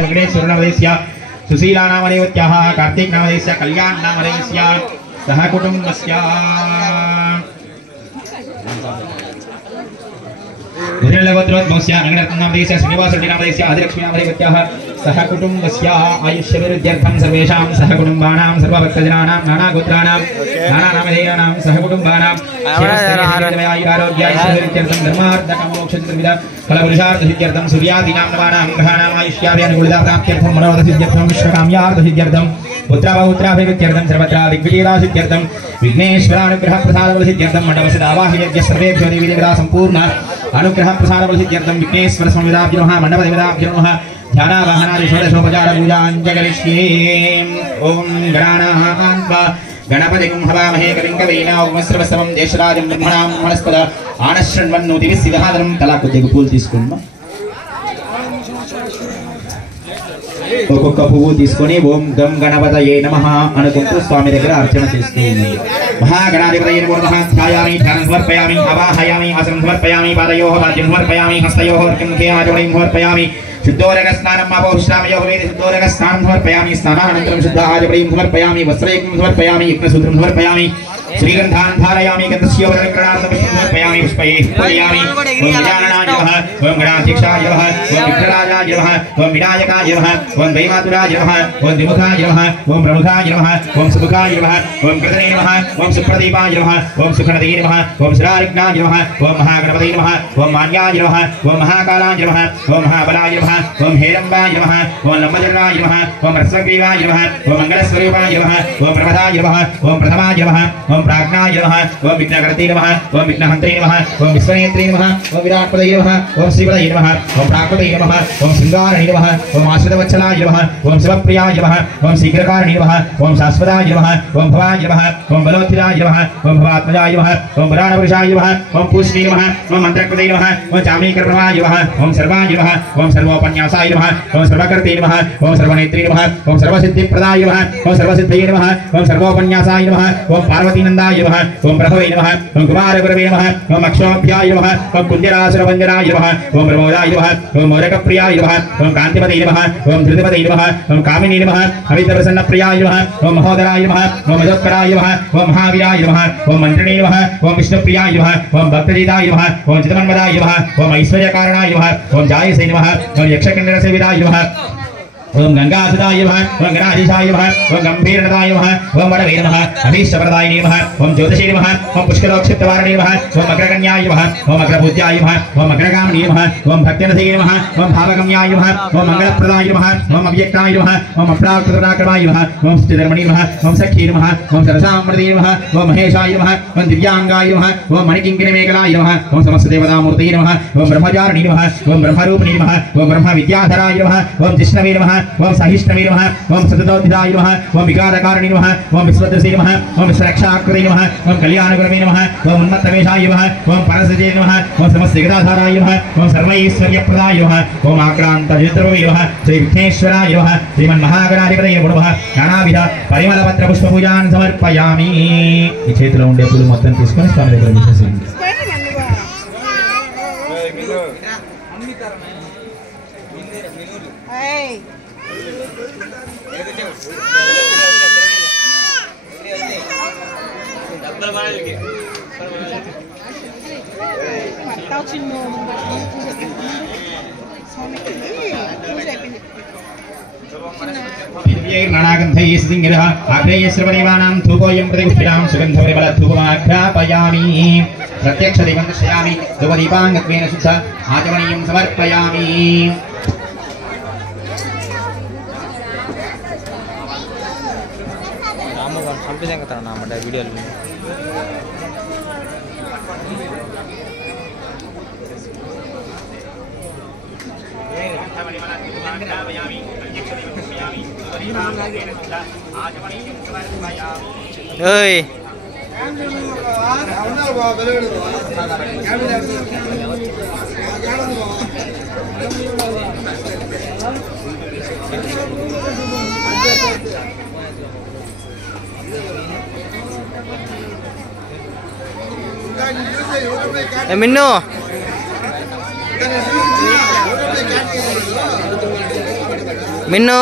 वेंकटेश्वर नामधेयस्य सुशीला नामधेयत्याः कार्तिक नामधेयस्य कल्याण नामधेयस्य सह कुटुम्बस्य गुरुलगोत्रोद्भवस्य रंगनाथ नामधेयस्य श्रीनिवास रेड्डी नामधेयस्य आदिलक्ष्मी नामधेयत्याः सह कुटुम्बस्य आयुष्यवृद्ध्यर्थं सर्वेषां सह कुटुम्बानां सर्वभक्तजनानां नानागोत्राणां नानानामधेयानां सह कुटुम्बानां आयुरारोग्यायुष्यवृद्ध्यर्थं धर्मार्थकामोक्षचतुर्विध फलपुरुषार्थसिद्ध्यर्थं सूर्यादीनां नवानां ग्रहाणाम् आयुष्याभियानुकूलताप्त्यर्थं मनोरथसिद्ध्यर्थं विश्वकाम्यार्थसिद्ध्यर्थं पुत्रपौत्राभिवृद्ध्यर्थं सर्वत्र दिग्विजयरासिद्ध्यर्थं विघ्नेश्वरानुग्रहप्रसादबलसिद्ध्यर्थं मण्डपसदावाह्यज्ञ सर्वेभ्यो देवीदेवता सम्पूर्ण अनुग्रहप्रसादबलसिद्ध्यर्थं विघ्नेश्वर स्वामिदाभ्यो नमः मण्डपदेवताभ्यो नमः ध्यानावाहनादि षोडशोपचारपूजाञ्जलिष्ये ओम गणानान्वा गणपतिं हवामहे कविं कवीनामुपमश्रवस्तमं देशराजं ब्रह्मणां मनस्पद आनश्रण्वन्नोतिविसिदहादनं तलाकुद्दिगु పూలు తీసుకున్నా ఒక్కొక్క పువ్వు తీసుకొని ఓం గం గణపతయే నమః అనుకుంటూ స్వామి దగ్గర అర్చన చేస్తూ ఉన్నాడు. మహాగణాధిపతయే నమః ధ్యాయామి ధ్యానం సమర్పయామి అవాహయామి ఆసనం సమర్పయామి పాదయోః పాద్యం సమర్పయామి హస్తయోః ముఖే ఆచమనీయం సమర్పయామి शुद्धोरग स्नानम् अपोष्टामयोः वेदे शुद्धोरग स्नानं समर्पयामि स्नानानन्तरं शुद्ध आचमनीयं समर्पयामि वस्त्रैकं समर्पयामि यज्ञसूत्रं समर्पयामि श्रीगन्धान् धारयामि गन्धस्योपलङ्करणार्थं समर्पयामि पुष्पैः पूजयामि ओम गजाननाय नमः ओम गणाध्यक्षाय नमः ओम विघ्नराजाय नमः ओम विनायकाय नमः ओम दैवातुराय नमः ओम द्विमुखाय नमः ओम प्रमुखाय नमः ओम सुमुखाय नमः ओम कृतने नमः ओम सुप्रदीपाय नमः ओम सुखनदे नमः ओम श्रारिग्नाय नमः ओम महागणपतये नमः ओम मान्याय नमः ओम महाकालाय नमः ओम महाबलाय नमः ओम हेरंबाय नमः ओम लंबोदराय नमः ओम रस्वग्रीवाय नमः ओम मंगलस्वरूपाय नमः ओम प्रमदाय नमः ओम प्रथमाय नमः ओम प्राज्ञाय नमः ओम विघ्नकर्ते नमः ओम विघ्नहन्त्रे नमः ओम विश्वनेत्रे नमः ओम विराट्पदये नमः ओम श्रीपदये नमः ओम प्राकृतये नमः ओम श्रृंगारणे नमः ओम आश्रितवत्सलाय नमः ओम शिवप्रियाय नमः ओम शीघ्रकारणे नमः ओम शाश्वताय नमः ओम भवाय नमः ओम बलोत्थिताय नमः ओम भवात्मजाय नमः ओम पुराणपुरुषाय नमः ओम पूष्णे नमः ओम मन्त्रकृते नमः ओम चामीकर्णवाय नमः ओम सर्वाय नमः ओम सर्वोपन्यासाय नमः ओम सर्वकर्ते नमः ओम सर्वनेत्रे नमः ओम सर्वसिद्धिप्रदाय नमः ओम सर्वसिद्धये नमः ओम सर्वोपन्यासाय नमः ओम पार्वतीनन्दाय नमः ओम प्रभवे नमः ओम कुमारगुरवे नमः ओम अक्षोभ्याय नमः ओम कुञ्जरासुरवन्दनाय नमः ओम प्रमोदाय नमः ओम मोदकप्रियाय नमः ओम कान्तिपते नमः ओम धृतिपते नमः ओम कामिनी नमः हवितप्रसन्नप्रियाय नमः ओम महोदराय नमः ओम मधोत्कराय नमः ओम महावीराय नमः ओम मन्त्रिणे नमः ओम विष्णुप्रियाय नमः ओम भक्तजिताय नमः ओम चिदमन्मदाय नमः ओम ऐश्वर्यकारणाय नमः ओम जायसे नमः ओम यक्षकिन्नरसेविताय नमः ओम गंगासुताय नमः ओम गणाधीशाय नमः ओम गंभीरनदाय नमः ओम वडवे नमः अभीष्टप्रदाय नमः ओम ज्योतिषे नमः ओम पुष्करोक्षिप्तवारणे नमः ओम अग्रगण्याय नमः ओम अग्रपूज्याय नमः ओम अग्रगामिने नमः ओम भक्त्यनसे नमः ओम भावगम्याय नमः ओम मंगलप्रदाय नमः ओम अव्यक्ताय नमः ओम अप्राकृतपराक्रमाय नमः ओम स्थितधर्मणे नमः ओम सख्ये नमः ओम सरसामृते नमः ओम महेशाय नमः ओम दिव्यांगाय नमः ओम मणिकिङ्किणमेखलाय नमः ओम समस्तदेवतामूर्तये नमः ओम ब्रह्मचारिणे नमः ओम ब्रह्मरूपिणे नमः ओम ब्रह्मविद्याधराय नमः ओम जिष्णवे नमः ओम सहिष्णवे नमः ओम सततोद्धिताय नमः ओम विकारकारिणे नमः ओम विश्वदृशे नमः ओम विश्वरक्षाकृते नमः ओम कल्याणगुरवे नमः ओम उन्मत्तवेशाय नमः ओम परसजे नमः ओम समस्तजगदाधाराय नमः ओम सर्वैश्वर्यप्रदाय नमः ओम आक्रान्तजितद्रवे नमः श्री विघ्नेश्वराय नमः श्रीमन्महागणाधिपतये नमः नानाविध परिमलपत्र पुष्पपूजान् समर्पयामि ఈ చేతిలో ఉండే పూలు మొత్తం తీసుకొని స్వామి దగ్గర విచ్చేసేయండి. नानागन्धैस्सिंगिरः आग्नेयश्रवदेवानां धूपोऽयं प्रतिगुष्ठिनां सुगन्धपरिमलधूपमाघ्रापयामि प्रत्यक्षदेवं दर्शयामि धूपदीपाङ्गत्वेन शुद्ध आचमनीयं समर्पयामि. Oi. Minno. మిన్ను